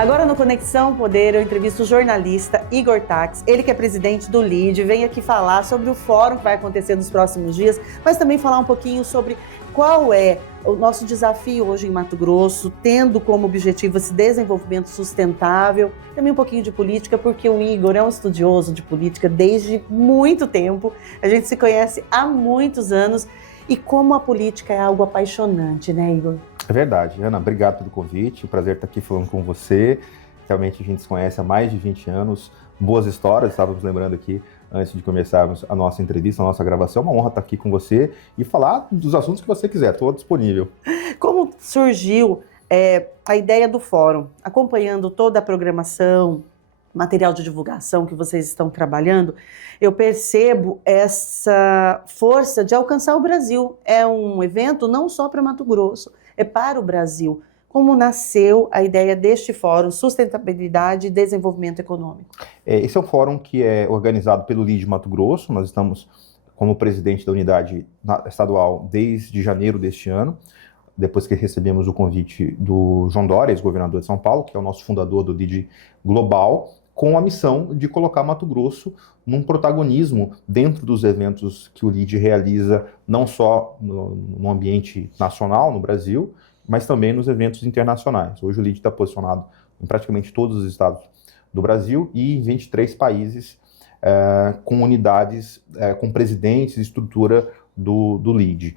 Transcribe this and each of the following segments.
Agora no Conexão Poder eu entrevisto o jornalista Igor Tax, ele que é presidente do LIDE, vem aqui falar sobre o fórum que vai acontecer nos próximos dias, mas também falar um pouquinho sobre qual é o nosso desafio hoje em Mato Grosso, tendo como objetivo esse desenvolvimento sustentável, também um pouquinho de política, porque o Igor é um estudioso de política desde muito tempo, a gente se conhece há muitos anos, e como a política é algo apaixonante, né, Igor? É verdade, Ana, obrigado pelo convite, o prazer estar aqui falando com você. Realmente a gente se conhece há mais de 20 anos, boas histórias, estávamos lembrando aqui antes de começarmos a nossa entrevista, a nossa gravação. É uma honra estar aqui com você e falar dos assuntos que você quiser, estou disponível. Como surgiu a ideia do fórum? Acompanhando toda a programação, material de divulgação que vocês estão trabalhando, eu percebo essa força de alcançar o Brasil. É um evento não só para Mato Grosso, é para o Brasil. Como nasceu a ideia deste fórum, Sustentabilidade e Desenvolvimento Econômico? Esse é um fórum que é organizado pelo LIDE Mato Grosso. Nós estamos como presidente da unidade estadual desde janeiro deste ano, depois que recebemos o convite do João Dória, ex-governador de São Paulo, que é o nosso fundador do LIDE Global, com a missão de colocar Mato Grosso num protagonismo dentro dos eventos que o LIDE realiza, não só no ambiente nacional, no Brasil, mas também nos eventos internacionais. Hoje o LIDE está posicionado em praticamente todos os estados do Brasil e em 23 países com unidades, com presidentes e estrutura do LIDE.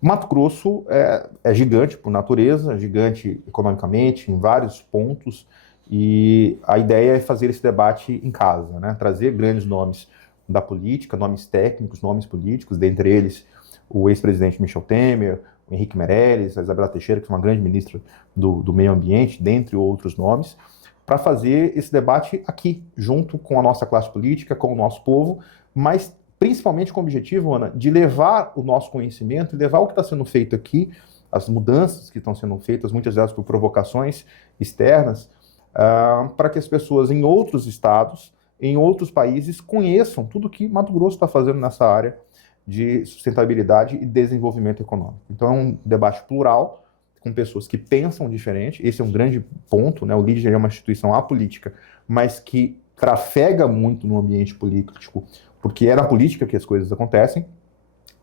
Mato Grosso é gigante por natureza, gigante economicamente, em vários pontos, e a ideia é fazer esse debate em casa, né? Trazer grandes nomes da política, nomes técnicos, nomes políticos, dentre eles o ex-presidente Michel Temer, o Henrique Meirelles, a Isabela Teixeira, que é uma grande ministra do Meio Ambiente, dentre outros nomes, para fazer esse debate aqui, junto com a nossa classe política, com o nosso povo, mas principalmente com o objetivo, Ana, de levar o nosso conhecimento e levar o que está sendo feito aqui, as mudanças que estão sendo feitas, muitas delas por provocações externas, para que as pessoas em outros estados, em outros países, conheçam tudo que Mato Grosso está fazendo nessa área de sustentabilidade e desenvolvimento econômico. Então é um debate plural, com pessoas que pensam diferente. Esse é um grande ponto, né? O LIDE é uma instituição apolítica, mas que trafega muito no ambiente político, porque é na política que as coisas acontecem.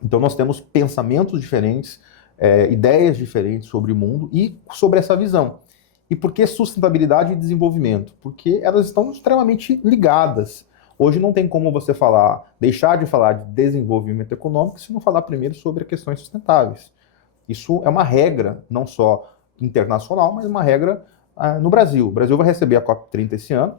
Então nós temos pensamentos diferentes, ideias diferentes sobre o mundo e sobre essa visão. E por que sustentabilidade e desenvolvimento? Porque elas estão extremamente ligadas. Hoje não tem como você deixar de falar de desenvolvimento econômico se não falar primeiro sobre questões sustentáveis. Isso é uma regra, não só internacional, mas uma regra no Brasil. O Brasil vai receber a COP30 esse ano,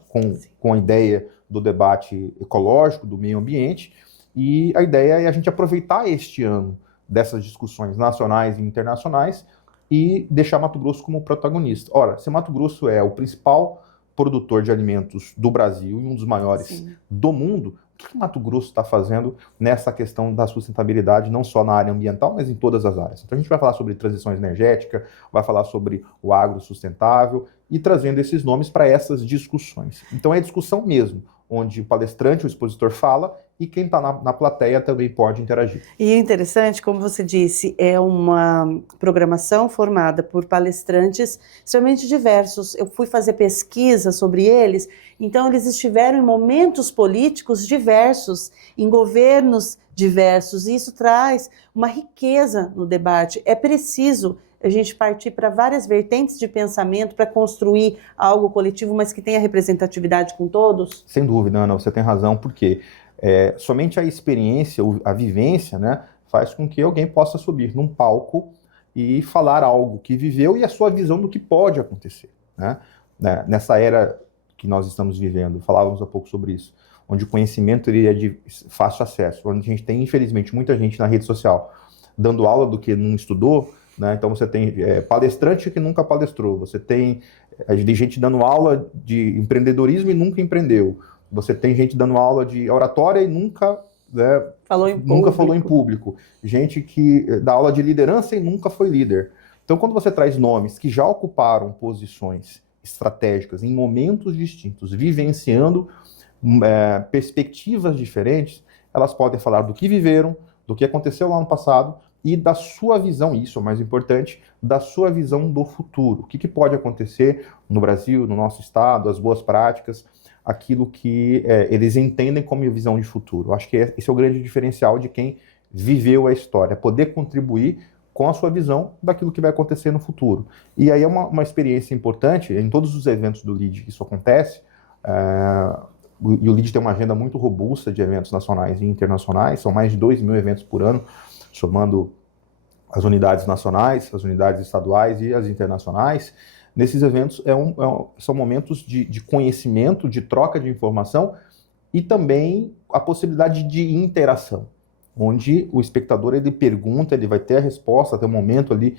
com a ideia do debate ecológico, do meio ambiente, e a ideia é a gente aproveitar este ano dessas discussões nacionais e internacionais e deixar Mato Grosso como protagonista. Ora, se Mato Grosso é o principal produtor de alimentos do Brasil e um dos maiores do mundo, o que Mato Grosso está fazendo nessa questão da sustentabilidade, não só na área ambiental, mas em todas as áreas? Então a gente vai falar sobre transição energética, vai falar sobre o agro sustentável e trazendo esses nomes para essas discussões. Então é discussão mesmo, onde o palestrante, o expositor fala e quem está na plateia também pode interagir. E é interessante, como você disse, é uma programação formada por palestrantes extremamente diversos. Eu fui fazer pesquisa sobre eles, então eles estiveram em momentos políticos diversos, em governos diversos, e isso traz uma riqueza no debate. É preciso a gente partir para várias vertentes de pensamento para construir algo coletivo, mas que tenha representatividade com todos? Sem dúvida, Ana, você tem razão, porque somente a experiência, a vivência, né, faz com que alguém possa subir num palco e falar algo que viveu e a sua visão do que pode acontecer, né? Nessa era que nós estamos vivendo, falávamos há pouco sobre isso, onde o conhecimento ele é de fácil acesso, onde a gente tem, infelizmente, muita gente na rede social dando aula do que não estudou, né? Então você tem palestrante que nunca palestrou, você tem gente dando aula de empreendedorismo e nunca empreendeu, você tem gente dando aula de oratória e nunca falou em público, gente que dá aula de liderança e nunca foi líder. Então quando você traz nomes que já ocuparam posições estratégicas em momentos distintos, vivenciando perspectivas diferentes, elas podem falar do que viveram, do que aconteceu lá no passado, e da sua visão, isso é o mais importante, da sua visão do futuro. O que pode acontecer no Brasil, no nosso estado, as boas práticas, aquilo que eles entendem como visão de futuro. Eu acho que esse é o grande diferencial de quem viveu a história, poder contribuir com a sua visão daquilo que vai acontecer no futuro. E aí é uma experiência importante, em todos os eventos do LEAD que isso acontece, e o LEAD tem uma agenda muito robusta de eventos nacionais e internacionais, são mais de 2.000 eventos por ano, somando as unidades nacionais, as unidades estaduais e as internacionais. Nesses eventos são momentos de conhecimento, de troca de informação e também a possibilidade de interação, onde o espectador ele pergunta, ele vai ter a resposta, tem um momento ali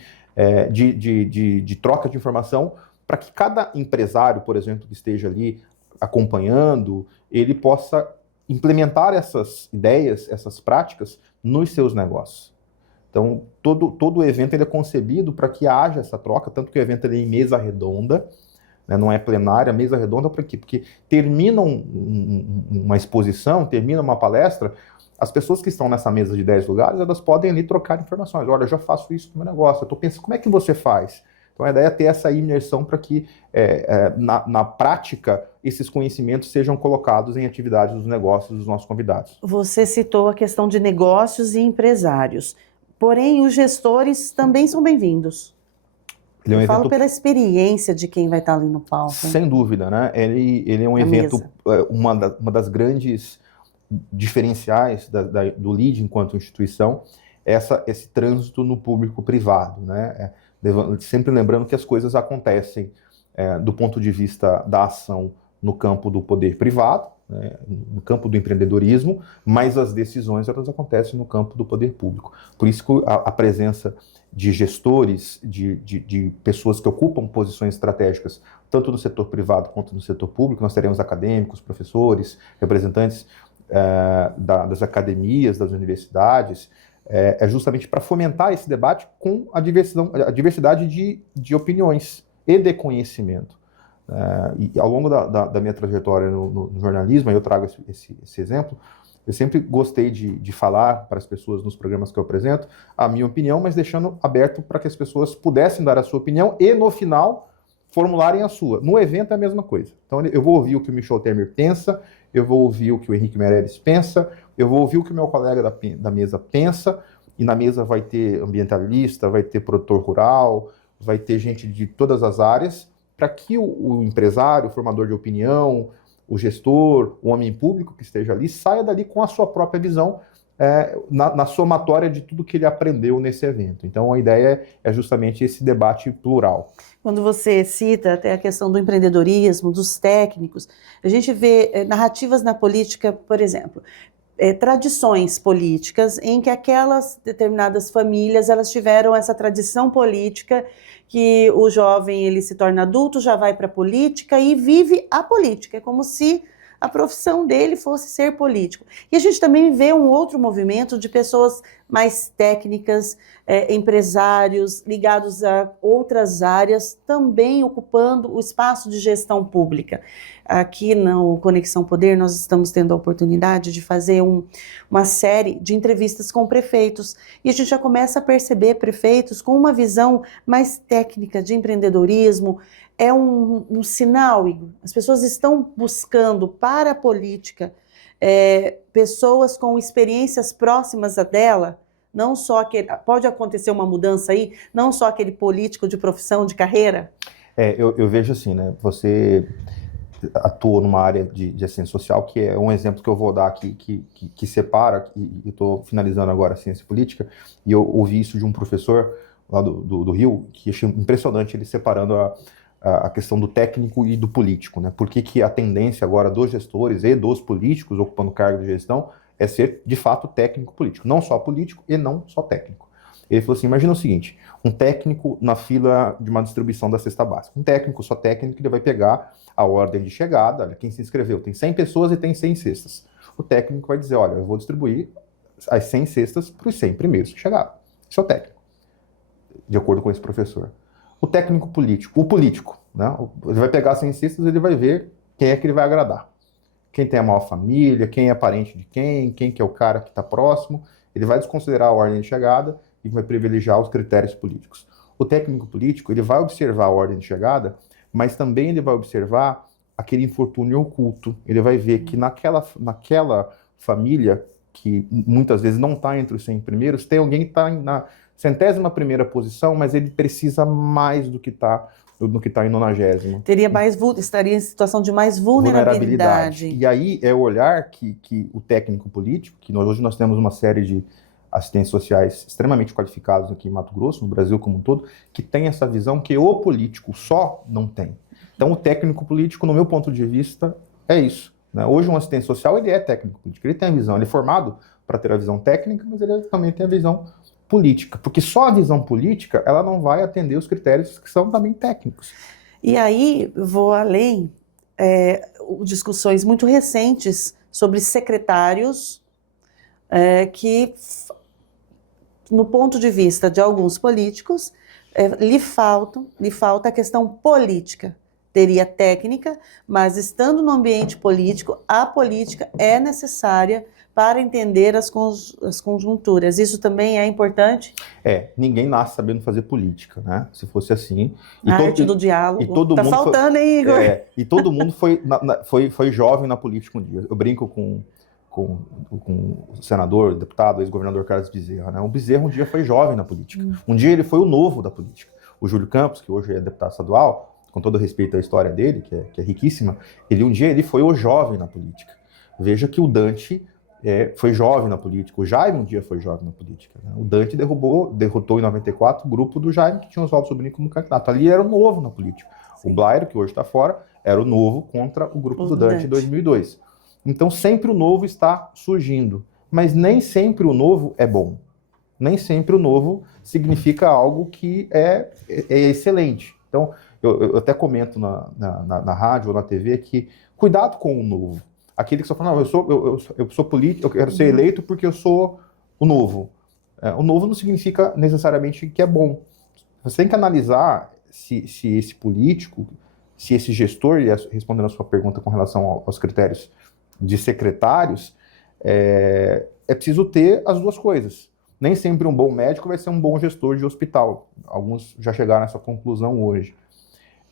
de troca de informação para que cada empresário, por exemplo, que esteja ali acompanhando, ele possa implementar essas ideias, essas práticas nos seus negócios. Então, todo o evento ele é concebido para que haja essa troca, tanto que o evento ele é em mesa redonda, né, não é plenária, mesa redonda para quê? Porque termina uma exposição, termina uma palestra, as pessoas que estão nessa mesa de 10 lugares, elas podem ali trocar informações. Olha, eu já faço isso no meu negócio, eu estou pensando, como é que você faz? Então, a ideia é ter essa imersão para que, na prática, esses conhecimentos sejam colocados em atividades dos negócios dos nossos convidados. Você citou a questão de negócios e empresários. Porém, os gestores também são bem-vindos. Eu falo pela experiência de quem vai estar ali no palco. Sem dúvida, né? Ele é um evento, uma das grandes diferenciais do LEAD enquanto instituição, esse trânsito no público-privado, né? Sempre lembrando que as coisas acontecem do ponto de vista da ação no campo do poder privado, né, no campo do empreendedorismo, mas as decisões elas acontecem no campo do poder público. Por isso que a presença de gestores, de pessoas que ocupam posições estratégicas, tanto no setor privado quanto no setor público, nós teremos acadêmicos, professores, representantes das academias, das universidades, justamente para fomentar esse debate com a diversidade de opiniões e de conhecimento. E ao longo da minha trajetória no jornalismo, aí eu trago esse exemplo, eu sempre gostei de falar para as pessoas nos programas que eu apresento a minha opinião, mas deixando aberto para que as pessoas pudessem dar a sua opinião e, no final, formularem a sua. No evento é a mesma coisa. Então, eu vou ouvir o que o Michel Temer pensa, eu vou ouvir o que o Henrique Meirelles pensa, eu vou ouvir o que o meu colega da mesa pensa, e na mesa vai ter ambientalista, vai ter produtor rural, vai ter gente de todas as áreas, para que o empresário, o formador de opinião, o gestor, o homem público que esteja ali, saia dali com a sua própria visão, na somatória de tudo que ele aprendeu nesse evento. Então, a ideia é justamente esse debate plural. Quando você cita até a questão do empreendedorismo, dos técnicos, a gente vê narrativas na política, por exemplo, tradições políticas em que aquelas determinadas famílias elas tiveram essa tradição política que o jovem ele se torna adulto, já vai para a política e vive a política, é como se a profissão dele fosse ser político. E a gente também vê um outro movimento de pessoas mais técnicas, empresários ligados a outras áreas, também ocupando o espaço de gestão pública. Aqui no Conexão Poder nós estamos tendo a oportunidade de fazer uma série de entrevistas com prefeitos e a gente já começa a perceber prefeitos com uma visão mais técnica de empreendedorismo. É um sinal, Igor. As pessoas estão buscando para a política pessoas com experiências próximas a dela, não só aquele, pode acontecer uma mudança aí, não só aquele político de profissão, de carreira? Eu vejo assim, né? Você atua numa área de assistência social, que é um exemplo que eu vou dar aqui, que separa, e estou finalizando agora a ciência política, e eu ouvi isso de um professor lá do Rio, que achei impressionante ele separando a questão do técnico e do político, né? Por que a tendência agora dos gestores e dos políticos ocupando cargo de gestão é ser, de fato, técnico político. Não só político e não só técnico. Ele falou assim, imagina o seguinte, um técnico na fila de uma distribuição da cesta básica. Um técnico, só técnico, ele vai pegar a ordem de chegada, olha, quem se inscreveu, tem 100 pessoas e tem 100 cestas. O técnico vai dizer, olha, eu vou distribuir as 100 cestas para os 100 primeiros que chegaram. Isso é o técnico, de acordo com esse professor. O técnico político, o político, né? Ele vai pegar 100 cestas e ele vai ver quem é que ele vai agradar. Quem tem a maior família, quem é parente de quem que é o cara que está próximo. Ele vai desconsiderar a ordem de chegada e vai privilegiar os critérios políticos. O técnico político, ele vai observar a ordem de chegada, mas também ele vai observar aquele infortúnio oculto. Ele vai ver que naquela família, que muitas vezes não está entre os 100 primeiros, tem alguém que está na 100ª posição, mas ele precisa mais do que está no que está em 90º. Estaria em situação de mais vulnerabilidade. E aí é o olhar que o técnico político, que hoje nós temos uma série de assistentes sociais extremamente qualificados aqui em Mato Grosso, no Brasil como um todo, que tem essa visão que o político só não tem. Então o técnico político, no meu ponto de vista, é isso. Né? Hoje um assistente social, ele é técnico político, ele tem a visão, ele é formado para ter a visão técnica, mas ele também tem a visão política, porque só a visão política, ela não vai atender os critérios que são também técnicos. E aí, vou além, discussões muito recentes sobre secretários que, no ponto de vista de alguns políticos, lhe falta a questão política. Teria técnica, mas estando no ambiente político, a política é necessária para entender as conjunturas. Isso também é importante? Ninguém nasce sabendo fazer política, né? Se fosse assim. A arte do diálogo. Tá faltando, hein, Igor? E todo mundo foi jovem na política um dia. Eu brinco com o senador, deputado, ex-governador Carlos Bezerra, né? O Bezerra um dia foi jovem na política. Um dia ele foi o novo da política. O Júlio Campos, que hoje é deputado estadual, com todo respeito à história dele, que é riquíssima, um dia ele foi o jovem na política. Veja que o Dante foi jovem na política, o Jaime um dia foi jovem na política. Né? O Dante derrotou em 94 o grupo do Jaime, que tinha o Oswaldo Sobrinho como candidato. Ali era o novo na política. Sim. O Blairo, que hoje está fora, era o novo contra o grupo do Dante em 2002. Então sempre o novo está surgindo, mas nem sempre o novo é bom. Nem sempre o novo significa algo que é excelente. Então, eu até comento na rádio ou na TV que cuidado com o novo. Aquele que só fala, não, eu sou político, eu quero ser eleito porque eu sou o novo. O novo não significa necessariamente que é bom. Você tem que analisar se esse político, se esse gestor, e respondendo a sua pergunta com relação aos critérios de secretários, é preciso ter as duas coisas. Nem sempre um bom médico vai ser um bom gestor de hospital. Alguns já chegaram a essa conclusão hoje.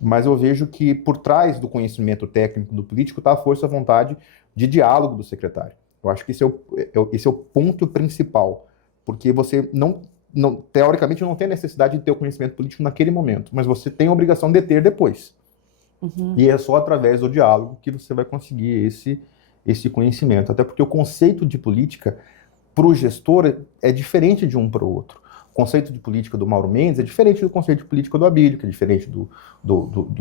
Mas eu vejo que por trás do conhecimento técnico do político está a força, a vontade de diálogo do secretário. Eu acho que esse é o ponto principal, porque você teoricamente não tem necessidade de ter o conhecimento político naquele momento, mas você tem a obrigação de ter depois. Uhum. E é só através do diálogo que você vai conseguir esse conhecimento, até porque o conceito de política para o gestor é diferente de um para o outro. O conceito de política do Mauro Mendes é diferente do conceito de política do Abílio, que é diferente do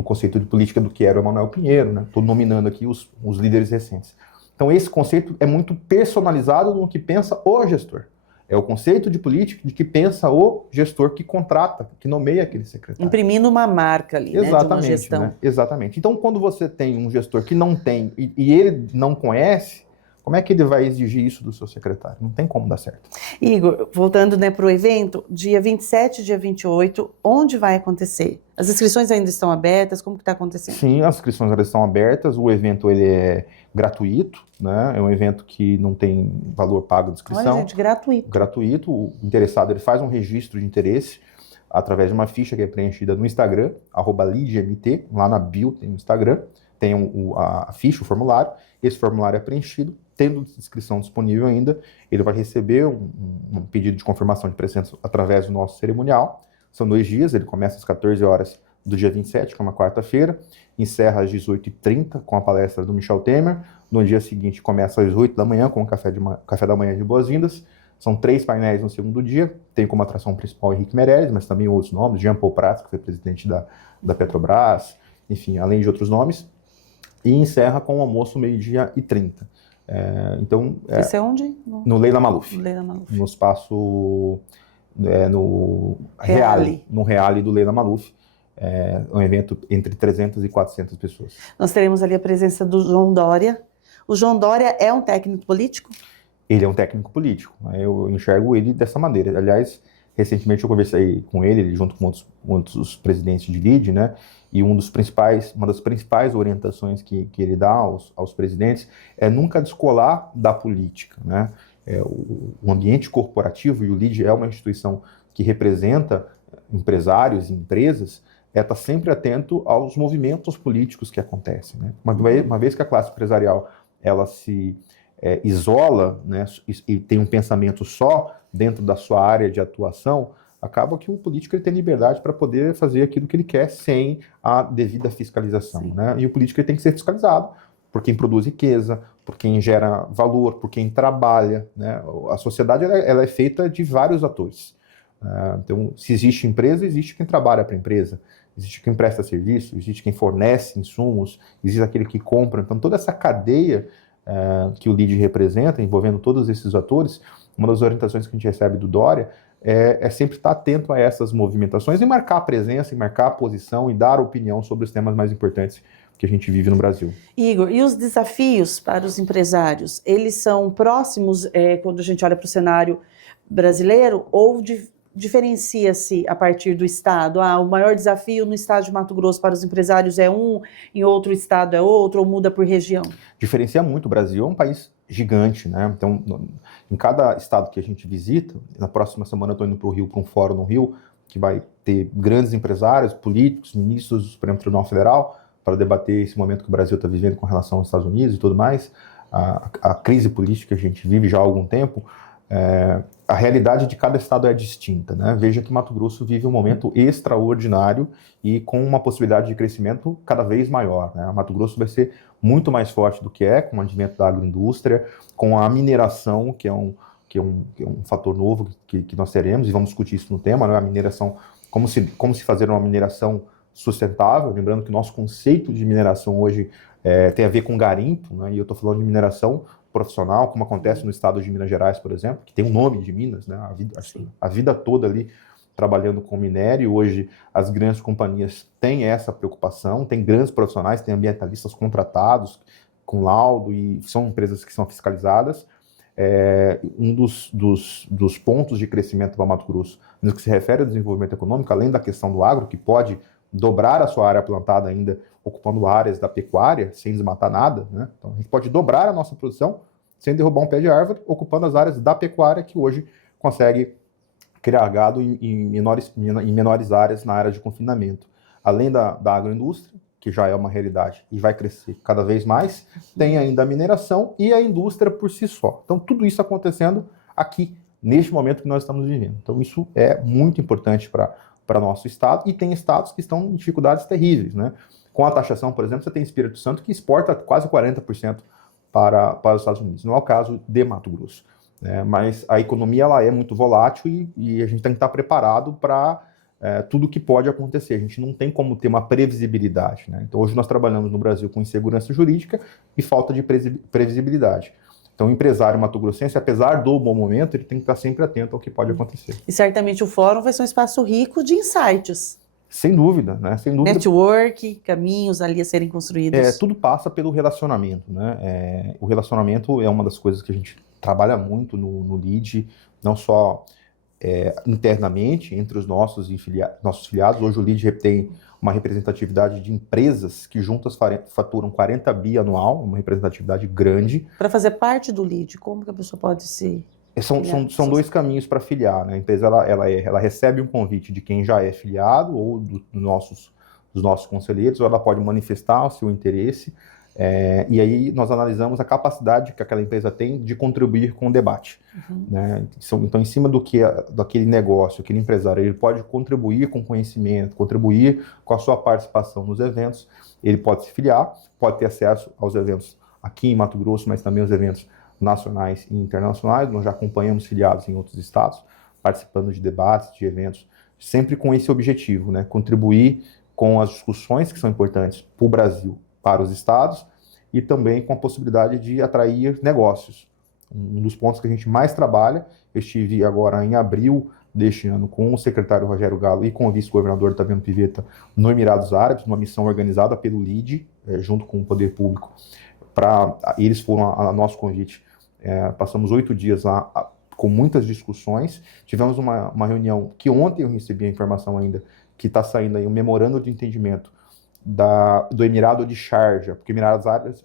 conceito de política do que era o Emanuel Pinheiro, né? Estou nominando aqui os líderes recentes. Então esse conceito é muito personalizado no que pensa o gestor. É o conceito de política de que pensa o gestor que contrata, que nomeia aquele secretário. Imprimindo uma marca ali, né, de uma gestão. Né? Exatamente. Então quando você tem um gestor que não tem e ele não conhece, como é que ele vai exigir isso do seu secretário? Não tem como dar certo. Igor, voltando para o evento, dia 27 e dia 28, onde vai acontecer? As inscrições ainda estão abertas? Como que está acontecendo? Sim, as inscrições ainda estão abertas. O evento ele é gratuito, né? É um evento que não tem valor pago de inscrição. Olha, gente, gratuito. Gratuito. O interessado ele faz um registro de interesse através de uma ficha que é preenchida no Instagram, @lidmt, lá na bio tem o Instagram, tem a ficha, o formulário. Esse formulário é preenchido. Tendo inscrição disponível ainda, ele vai receber um pedido de confirmação de presença através do nosso cerimonial. São 2 dias, ele começa às 14 horas do dia 27, que é uma quarta-feira, encerra às 18h30 com a palestra do Michel Temer. No dia seguinte começa às 8 da manhã com o café da manhã de boas-vindas. São 3 painéis no segundo dia, tem como atração principal Henrique Meirelles, mas também outros nomes, Jean Paul Prats, que foi presidente da Petrobras, enfim, além de outros nomes. E encerra com o almoço 12h30. Isso é onde? No Leila Maluf. No espaço no Reale. No Reale do Leila Maluf. É um evento entre 300 e 400 pessoas. Nós teremos ali a presença do João Dória. O João Dória é um técnico político? Ele é um técnico político. Eu enxergo ele dessa maneira. Aliás, recentemente eu conversei com ele junto com outros presidentes de LIDE, né? E uma das principais orientações que ele dá aos presidentes é nunca descolar da política, né? o ambiente corporativo, e o LEAD é uma instituição que representa empresários e empresas, estar sempre atento aos movimentos políticos que acontecem, né? Uma vez que a classe empresarial ela se isola, né, e tem um pensamento só dentro da sua área de atuação, acaba que o político ele tem liberdade para poder fazer aquilo que ele quer sem a devida fiscalização, né? E o político ele tem que ser fiscalizado por quem produz riqueza, por quem gera valor, por quem trabalha, né? A sociedade ela é feita de vários atores. Então, se existe empresa, existe quem trabalha para a empresa, existe quem presta serviço, existe quem fornece insumos, existe aquele que compra. Então, toda essa cadeia que o LEAD representa, envolvendo todos esses atores, uma das orientações que a gente recebe do Dória é sempre estar atento a essas movimentações e marcar a presença, e marcar a posição e dar opinião sobre os temas mais importantes que a gente vive no Brasil. Igor, e os desafios para os empresários, eles são próximos quando a gente olha para o cenário brasileiro ou diferencia-se a partir do estado? O maior desafio no estado de Mato Grosso para os empresários é um, em outro estado é outro, ou muda por região? Diferencia muito. O Brasil é um país gigante, né? Então, em cada estado que a gente visita, na próxima semana eu estou indo para o Rio, para um fórum no Rio, que vai ter grandes empresários, políticos, ministros do Supremo Tribunal Federal, para debater esse momento que o Brasil está vivendo com relação aos Estados Unidos e tudo mais, a crise política que a gente vive já há algum tempo. A realidade de cada estado é distinta, né? Veja que Mato Grosso vive um momento extraordinário e com uma possibilidade de crescimento cada vez maior, né? Mato Grosso vai ser muito mais forte do que com o advento da agroindústria, com a mineração, que é um fator novo que nós teremos, e vamos discutir isso no tema, né? A mineração, como se fazer uma mineração sustentável, lembrando que o nosso conceito de mineração hoje tem a ver com garimpo, né? E eu estou falando de mineração profissional, como acontece no estado de Minas Gerais, por exemplo, que tem um nome de Minas, né? A vida toda ali trabalhando com minério. Hoje as grandes companhias têm essa preocupação, tem grandes profissionais, tem ambientalistas contratados com laudo e são empresas que são fiscalizadas. Um dos pontos de crescimento para Mato Grosso, no que se refere ao desenvolvimento econômico, além da questão do agro, que pode dobrar a sua área plantada ainda, ocupando áreas da pecuária, sem desmatar nada, né? Então a gente pode dobrar a nossa produção sem derrubar um pé de árvore, ocupando as áreas da pecuária, que hoje consegue criar gado em menores áreas na área de confinamento. Além da agroindústria, que já é uma realidade e vai crescer cada vez mais, tem ainda a mineração e a indústria por si só. Então tudo isso acontecendo aqui, neste momento que nós estamos vivendo. Então isso é muito importante para nosso estado, e tem estados que estão em dificuldades terríveis, né? Com a taxação, por exemplo, você tem Espírito Santo que exporta quase 40% para os Estados Unidos. Não é o caso de Mato Grosso, né? Mas a economia ela é muito volátil e a gente tem que estar preparado para tudo que pode acontecer. A gente não tem como ter uma previsibilidade, né? Então hoje nós trabalhamos no Brasil com insegurança jurídica e falta de previsibilidade. Então, o empresário mato-grossense, apesar do bom momento, ele tem que estar sempre atento ao que pode acontecer. E certamente o fórum vai ser um espaço rico de insights. Sem dúvida, né? Sem dúvida. Network, caminhos ali a serem construídos. Tudo passa pelo relacionamento, né? O relacionamento é uma das coisas que a gente trabalha muito no LEAD, não só internamente, entre os nossos filiados. Hoje o LEAD tem uma representatividade de empresas que juntas faturam 40 bi anual, uma representatividade grande. Para fazer parte do LEAD, como que a pessoa pode se... São dois caminhos para filiar, né? A empresa ela recebe um convite de quem já é filiado ou dos nossos conselheiros, ou ela pode manifestar o seu interesse, e aí nós analisamos a capacidade que aquela empresa tem de contribuir com o debate. Né? Então, em cima daquele negócio, aquele empresário, ele pode contribuir com conhecimento, contribuir com a sua participação nos eventos, ele pode se filiar, pode ter acesso aos eventos aqui em Mato Grosso, mas também aos eventos nacionais e internacionais. Nós já acompanhamos filiados em outros estados, participando de debates, de eventos, sempre com esse objetivo, né? Contribuir com as discussões que são importantes para o Brasil, para os estados, e também com a possibilidade de atrair negócios. Um dos pontos que a gente mais trabalha, eu estive agora em abril deste ano com o secretário Rogério Galo e com o vice-governador Otaviano Pivetta no Emirados Árabes, uma missão organizada pelo LEAD, junto com o Poder Público. Eles foram a nosso convite. Passamos 8 dias lá com muitas discussões. Tivemos uma reunião que ontem eu recebi a informação ainda, que está saindo aí um memorando de entendimento do Emirado de Sharjah, porque Emirados Árabes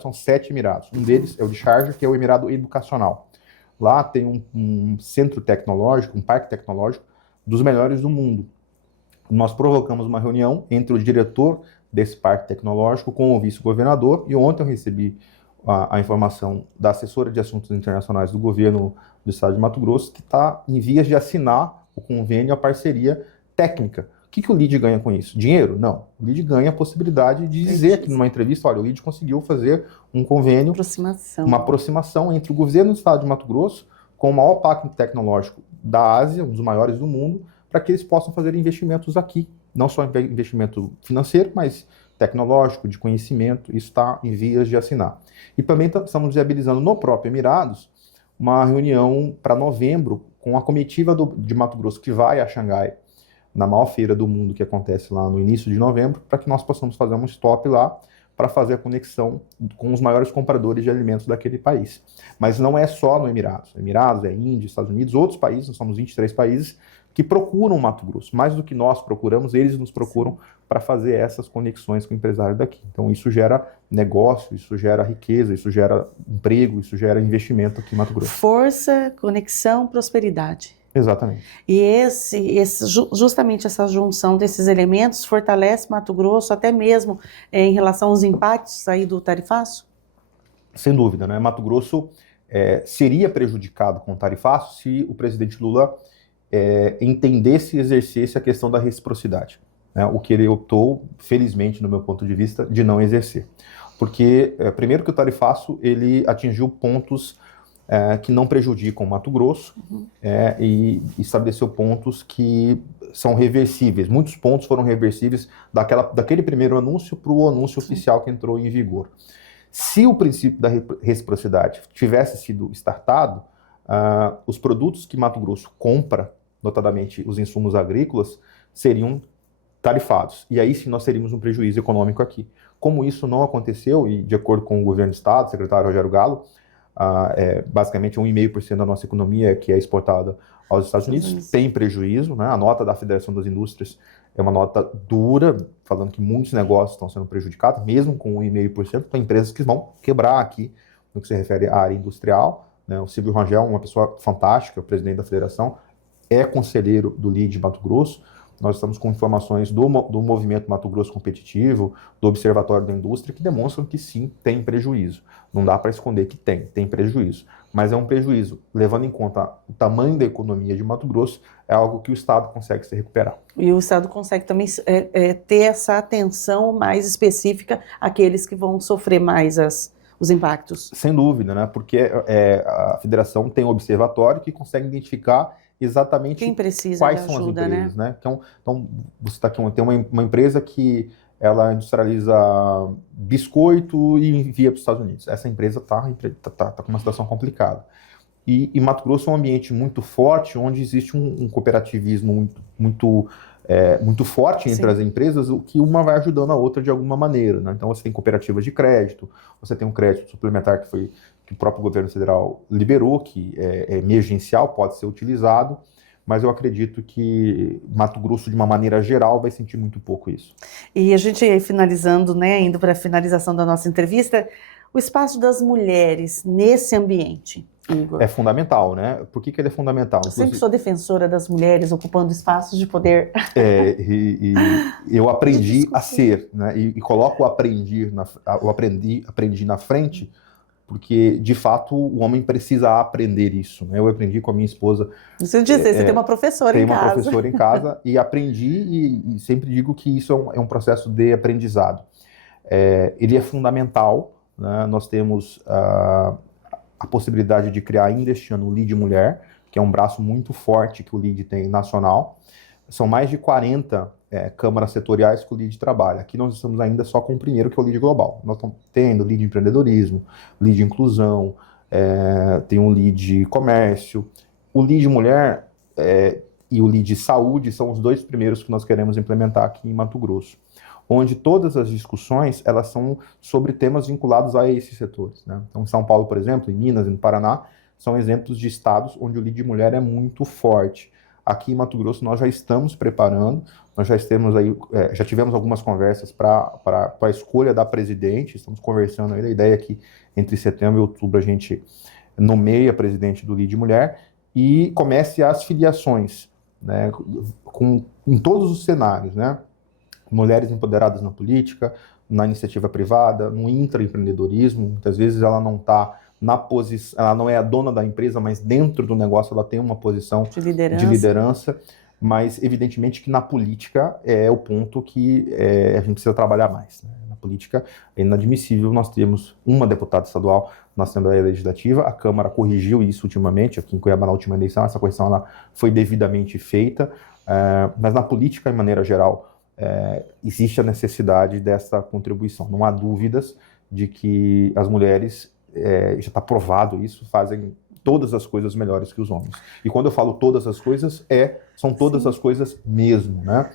são 7 emirados. Um deles é o de Sharjah, que é o Emirado Educacional. Lá tem um centro tecnológico, um parque tecnológico dos melhores do mundo. Nós provocamos uma reunião entre o diretor desse parque tecnológico com o vice-governador, e ontem eu recebi a informação da assessora de assuntos internacionais do governo do estado de Mato Grosso, que está em vias de assinar o convênio, a parceria técnica. O que o LIDE ganha com isso? Dinheiro? Não. O LIDE ganha a possibilidade de dizer aqui numa entrevista, olha, o LIDE conseguiu fazer um convênio, uma aproximação entre o governo do estado de Mato Grosso com o maior parque tecnológico da Ásia, um dos maiores do mundo, para que eles possam fazer investimentos aqui. Não só investimento financeiro, mas tecnológico, de conhecimento. Isso está em vias de assinar. E também estamos viabilizando no próprio Emirados uma reunião para novembro com a comitiva de Mato Grosso, que vai a Xangai, na maior feira do mundo que acontece lá no início de novembro, para que nós possamos fazer um stop lá para fazer a conexão com os maiores compradores de alimentos daquele país. Mas não é só no Emirados. Emirados, é Índia, Estados Unidos, outros países, nós somos 23 países, que procuram Mato Grosso. Mais do que nós procuramos, eles nos procuram para fazer essas conexões com o empresário daqui. Então isso gera negócio, isso gera riqueza, isso gera emprego, isso gera investimento aqui em Mato Grosso. Força, conexão, prosperidade. Exatamente. E justamente essa junção desses elementos fortalece Mato Grosso, até mesmo em relação aos impactos aí do tarifaço? Sem dúvida, né? Mato Grosso seria prejudicado com o tarifaço se o presidente Lula entendesse e exercesse a questão da reciprocidade, né? O que ele optou, felizmente, no meu ponto de vista, de não exercer. Porque, primeiro que o tarifaço, ele atingiu pontos que não prejudicam o Mato Grosso, e estabeleceu pontos que são reversíveis. Muitos pontos foram reversíveis daquele primeiro anúncio para o anúncio oficial que entrou em vigor. Se o princípio da reciprocidade tivesse sido startado, os produtos que Mato Grosso compra, notadamente os insumos agrícolas, seriam tarifados. E aí sim nós teríamos um prejuízo econômico aqui. Como isso não aconteceu, e de acordo com o governo do estado, o secretário Rogério Gallo, basicamente 1,5% da nossa economia que é exportada aos Estados Unidos, tem prejuízo, né? A nota da Federação das Indústrias é uma nota dura, falando que muitos negócios estão sendo prejudicados, mesmo com 1,5%, tem empresas que vão quebrar aqui, no que se refere à área industrial, né? O Silvio Rangel, uma pessoa fantástica, presidente da federação, é conselheiro do LIDE Mato Grosso. Nós estamos com informações do Movimento Mato Grosso Competitivo, do Observatório da Indústria, que demonstram que sim, tem prejuízo. Não dá para esconder que tem prejuízo. Mas é um prejuízo, levando em conta o tamanho da economia de Mato Grosso, é algo que o Estado consegue se recuperar. E o Estado consegue também ter essa atenção mais específica àqueles que vão sofrer mais os impactos. Sem dúvida, né? Porque a federação tem um observatório que consegue identificar exatamente quais são as empresas, né? Então você tá aqui, tem uma empresa que ela industrializa biscoito e envia para os Estados Unidos. Essa empresa está com uma situação complicada. E Mato Grosso é um ambiente muito forte, onde existe um cooperativismo muito forte entre as empresas, o que uma vai ajudando a outra de alguma maneira, né? Então você tem cooperativas de crédito, você tem um crédito suplementar que o próprio governo federal liberou, que é emergencial, pode ser utilizado, mas eu acredito que Mato Grosso, de uma maneira geral, vai sentir muito pouco isso. E a gente finalizando, né, indo para a finalização da nossa entrevista, o espaço das mulheres nesse ambiente, Igor. É fundamental, né? Por que ele é fundamental? Eu sempre sou defensora das mulheres ocupando espaços de poder. Eu aprendi a ser, né? E coloco o aprendi na frente, porque, de fato, o homem precisa aprender isso, né? Eu aprendi com a minha esposa. Você tem uma professora em casa. Tem uma professora em casa e aprendi, e sempre digo que isso é um processo de aprendizado. Ele é fundamental, né? Nós temos a possibilidade de criar ainda este ano o LIDE Mulher, que é um braço muito forte que o LIDE tem nacional. São mais de 40 câmaras setoriais que o LIDE trabalha. Aqui nós estamos ainda só com o primeiro, que é o LIDE Global. Nós estamos tendo LIDE Empreendedorismo, LIDE Inclusão, tem o LIDE Comércio. O LIDE Mulher e o LIDE Saúde são os dois primeiros que nós queremos implementar aqui em Mato Grosso, onde todas as discussões elas são sobre temas vinculados a esses setores, né? Então, em São Paulo, por exemplo, em Minas e no Paraná, são exemplos de estados onde o LIDE Mulher é muito forte. Aqui em Mato Grosso nós já estamos preparando, nós já tivemos algumas conversas para a escolha da presidente, estamos conversando aí, a ideia é que entre setembro e outubro a gente nomeia presidente do LIDE Mulher e comece as filiações, né, em todos os cenários, né? Mulheres empoderadas na política, na iniciativa privada, no intraempreendedorismo. Muitas vezes ela não está na posição, ela não é a dona da empresa, mas dentro do negócio ela tem uma posição de liderança, mas evidentemente que na política é o ponto que a gente precisa trabalhar mais, né? Na política é inadmissível nós termos uma deputada estadual na Assembleia Legislativa. A Câmara corrigiu isso ultimamente, aqui em Cuiabá na última eleição, essa correção ela foi devidamente feita, mas na política, de maneira geral, existe a necessidade dessa contribuição. Não há dúvidas de que as mulheres, já está provado isso, fazem todas as coisas melhores que os homens. E quando eu falo todas as coisas, são todas Sim. as coisas mesmo, né?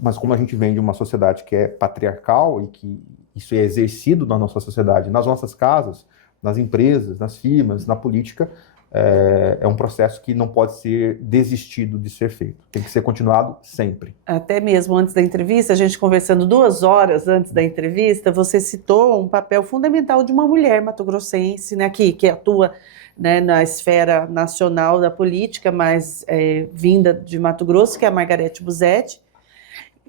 Mas como a gente vem de uma sociedade que é patriarcal e que isso é exercido na nossa sociedade, nas nossas casas, nas empresas, nas firmas, na política, é um processo que não pode ser desistido de ser feito. Tem que ser continuado sempre. Até mesmo antes da entrevista, a gente conversando 2 horas antes da entrevista, você citou um papel fundamental de uma mulher mato-grossense, né, que atua, né, na esfera nacional da política, mas vinda de Mato Grosso, que é a Margarete Busetti,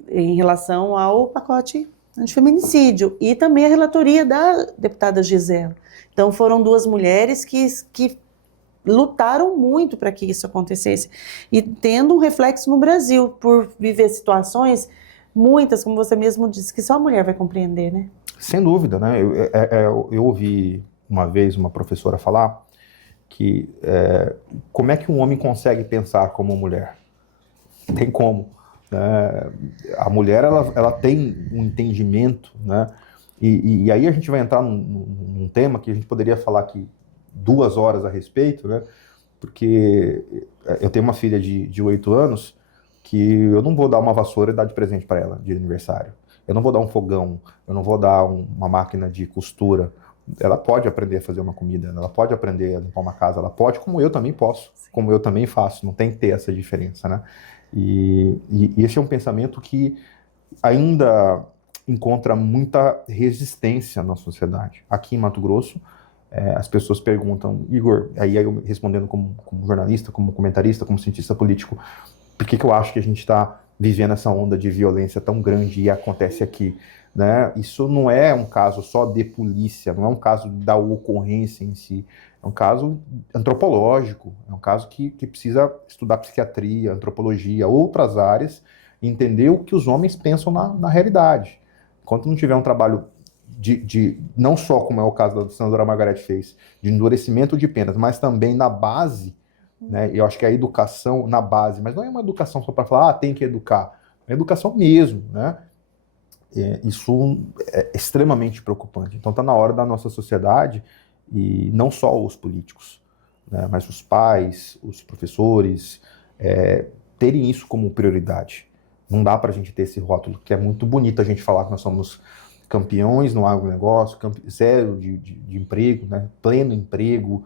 em relação ao pacote antifeminicídio, e também a relatoria da deputada Gisela. Então foram 2 mulheres que lutaram muito para que isso acontecesse, e tendo um reflexo no Brasil, por viver situações, muitas, como você mesmo disse, que só a mulher vai compreender, né? Sem dúvida, né? Eu ouvi uma vez uma professora falar que como é que um homem consegue pensar como uma mulher? Tem como. A mulher, ela tem um entendimento, né? E aí a gente vai entrar num tema que a gente poderia falar aqui 2 horas a respeito, né? Porque eu tenho uma filha de 8 anos que eu não vou dar uma vassoura e dar de presente para ela de aniversário. Eu não vou dar um fogão, eu não vou dar uma máquina de costura. Ela pode aprender a fazer uma comida, ela pode aprender a limpar uma casa, ela pode, como eu também posso, como eu também faço. Não tem que ter essa diferença, né? E esse é um pensamento que ainda encontra muita resistência na sociedade. Aqui em Mato Grosso, as pessoas perguntam, Igor, aí eu respondendo como jornalista, como comentarista, como cientista político, por que eu acho que a gente está vivendo essa onda de violência tão grande e acontece aqui, né? Isso não é um caso só de polícia, não é um caso da ocorrência em si, é um caso antropológico, é um caso que precisa estudar psiquiatria, antropologia, outras áreas, e entender o que os homens pensam na realidade. Enquanto não tiver um trabalho não só, como é o caso da senadora Margarete fez, de endurecimento de penas, mas também na base, né? Eu acho que a educação na base, mas não é uma educação só para falar, tem que educar, é educação mesmo, né? Isso é extremamente preocupante. Então está na hora da nossa sociedade, e não só os políticos, né, mas os pais, os professores, terem isso como prioridade. Não dá para a gente ter esse rótulo, que é muito bonito a gente falar que nós somos campeões no agronegócio, zero de emprego, né, pleno emprego,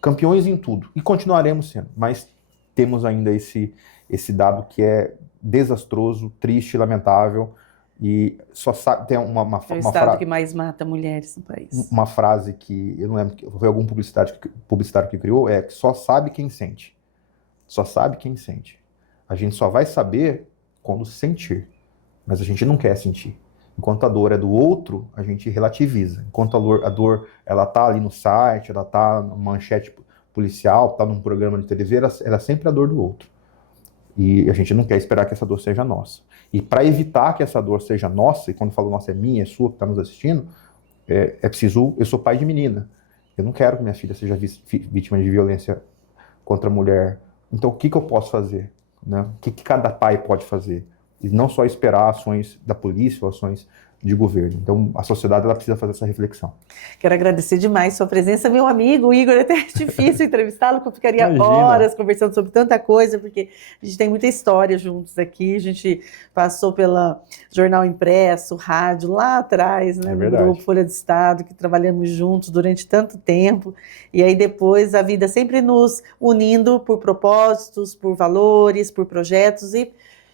campeões em tudo, e continuaremos sendo, mas temos ainda esse dado que é desastroso, triste, lamentável, e só sabe, tem uma é o estado que mais mata mulheres no país. Uma frase que, eu não lembro, foi algum publicitário que criou, que só sabe quem sente. Só sabe quem sente. A gente só vai saber quando sentir, mas a gente não quer sentir. Enquanto a dor é do outro, a gente relativiza. Enquanto a dor ela tá ali no site, ela tá numa manchete policial, tá num programa de TV, ela é sempre a dor do outro. E a gente não quer esperar que essa dor seja nossa. E para evitar que essa dor seja nossa, e quando eu falo nossa, é minha, é sua, que está nos assistindo, é preciso... Eu sou pai de menina. Eu não quero que minha filha seja vítima de violência contra a mulher. Então, o que eu posso fazer? Né? O que cada pai pode fazer? E não só esperar ações da polícia ou ações de governo. Então, a sociedade ela precisa fazer essa reflexão. Quero agradecer demais sua presença, meu amigo Igor. É até difícil entrevistá-lo, que eu ficaria horas conversando sobre tanta coisa, porque a gente tem muita história juntos aqui. A gente passou pela Jornal Impresso, rádio, lá atrás, né, no Grupo Folha de Estado, que trabalhamos juntos durante tanto tempo. E aí depois a vida sempre nos unindo por propósitos, por valores, por projetos, e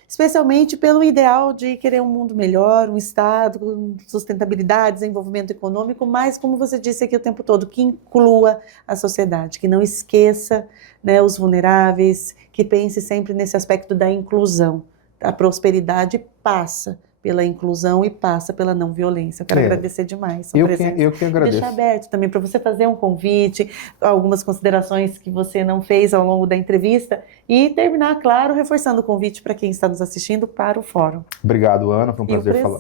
especialmente pelo ideal de querer um mundo melhor, um Estado com sustentabilidade, desenvolvimento econômico, mas, como você disse aqui o tempo todo, que inclua a sociedade, que não esqueça, né, os vulneráveis, que pense sempre nesse aspecto da inclusão. A prosperidade passa pela inclusão e passa pela não violência. Eu quero agradecer demais a sua presença. Eu que agradeço. Deixar aberto também para você fazer um convite, algumas considerações que você não fez ao longo da entrevista e terminar, claro, reforçando o convite para quem está nos assistindo para o fórum. Obrigado, Ana, foi um prazer falar.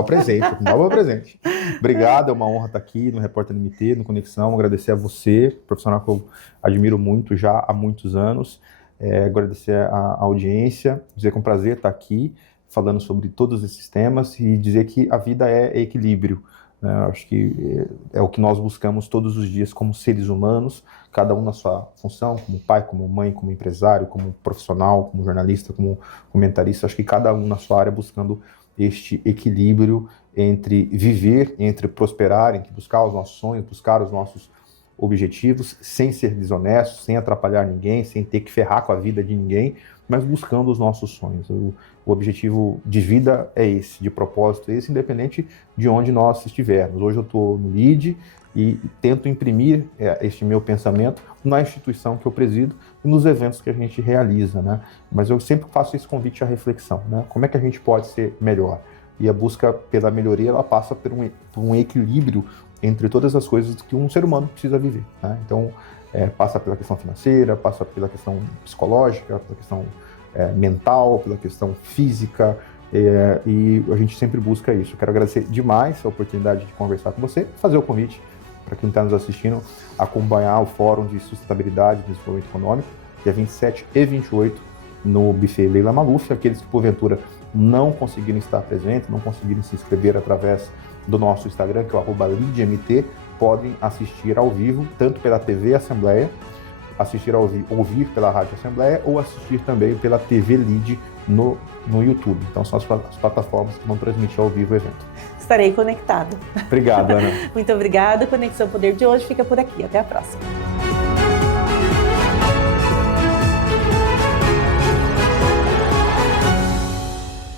O presente, dá o presente. Obrigado, é uma honra estar aqui no Repórter NMT, no Conexão, agradecer a você, profissional que eu admiro muito já há muitos anos, agradecer a audiência, dizer que é um prazer estar aqui, falando sobre todos esses temas e dizer que a vida é equilíbrio. Né? Acho que é o que nós buscamos todos os dias como seres humanos, cada um na sua função, como pai, como mãe, como empresário, como profissional, como jornalista, como comentarista. Acho que cada um na sua área buscando este equilíbrio entre viver, entre prosperar, entre buscar os nossos sonhos, buscar os nossos objetivos, sem ser desonesto, sem atrapalhar ninguém, sem ter que ferrar com a vida de ninguém, mas buscando os nossos sonhos. O objetivo de vida é esse, de propósito é esse, independente de onde nós estivermos. Hoje eu estou no LIDE e tento imprimir este meu pensamento na instituição que eu presido e nos eventos que a gente realiza, né? Mas eu sempre faço esse convite à reflexão, né? Como é que a gente pode ser melhor? E a busca pela melhoria, ela passa por um equilíbrio entre todas as coisas que um ser humano precisa viver, né? Então, passa pela questão financeira, passa pela questão psicológica, pela questão mental, pela questão física, e a gente sempre busca isso. Eu quero agradecer demais a oportunidade de conversar com você, fazer o convite para quem está nos assistindo, acompanhar o Fórum de Sustentabilidade e Desenvolvimento Econômico, dia 27 e 28, no Buffet Leila Maluf. Aqueles que, porventura, não conseguiram estar presentes, não conseguiram se inscrever através do nosso Instagram, que é o @lidmt, podem assistir ao vivo, tanto pela TV Assembleia, ouvir pela Rádio Assembleia, ou assistir também pela TV Lide no YouTube. Então são as plataformas que vão transmitir ao vivo o evento. Estarei conectado. Obrigado, Ana. Muito obrigada. Conexão Poder de hoje fica por aqui. Até a próxima.